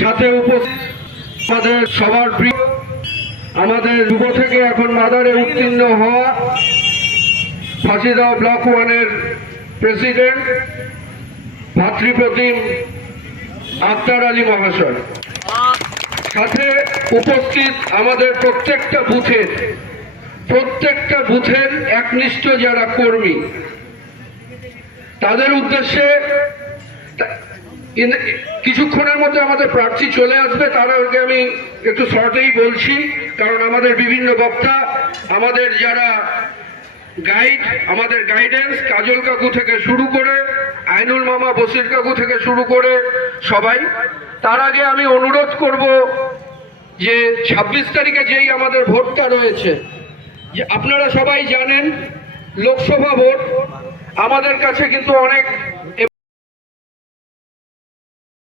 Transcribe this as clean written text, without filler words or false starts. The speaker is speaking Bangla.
সাথে উপস্থিত আমাদের সবার প্রিয়, আমাদের যুব থেকে এখন মাদারে উত্তীর্ণ হওয়া ফাঁসিদহ ব্লক 1-এর প্রেসিডেন্ট ভাতৃপ্রতিম আক্তার আলী মহাশয়, সাথে উপস্থিত আমাদের প্রত্যেকটা বুথের একনিষ্ঠ যারা কর্মী, তাদের উদ্দেশ্যে কিছুক্ষণের মধ্যে আমাদের প্রার্থী চলে আসবে। তার আগে আমি একটু শর্টেই বলছি, কারণ আমাদের বিভিন্ন বক্তা, আমাদের যারা গাইড, আমাদের গাইডেন্স, কাজল কাকু থেকে শুরু করে আইনুল মামা, বসির কাকু থেকে শুরু করে সবাই। তার আগে আমি অনুরোধ করব যে 26 তারিখে যেই আমাদের ভোটটা রয়েছে, যে আপনারা সবাই জানেন লোকসভা ভোট আমাদের কাছে কিন্তু অনেক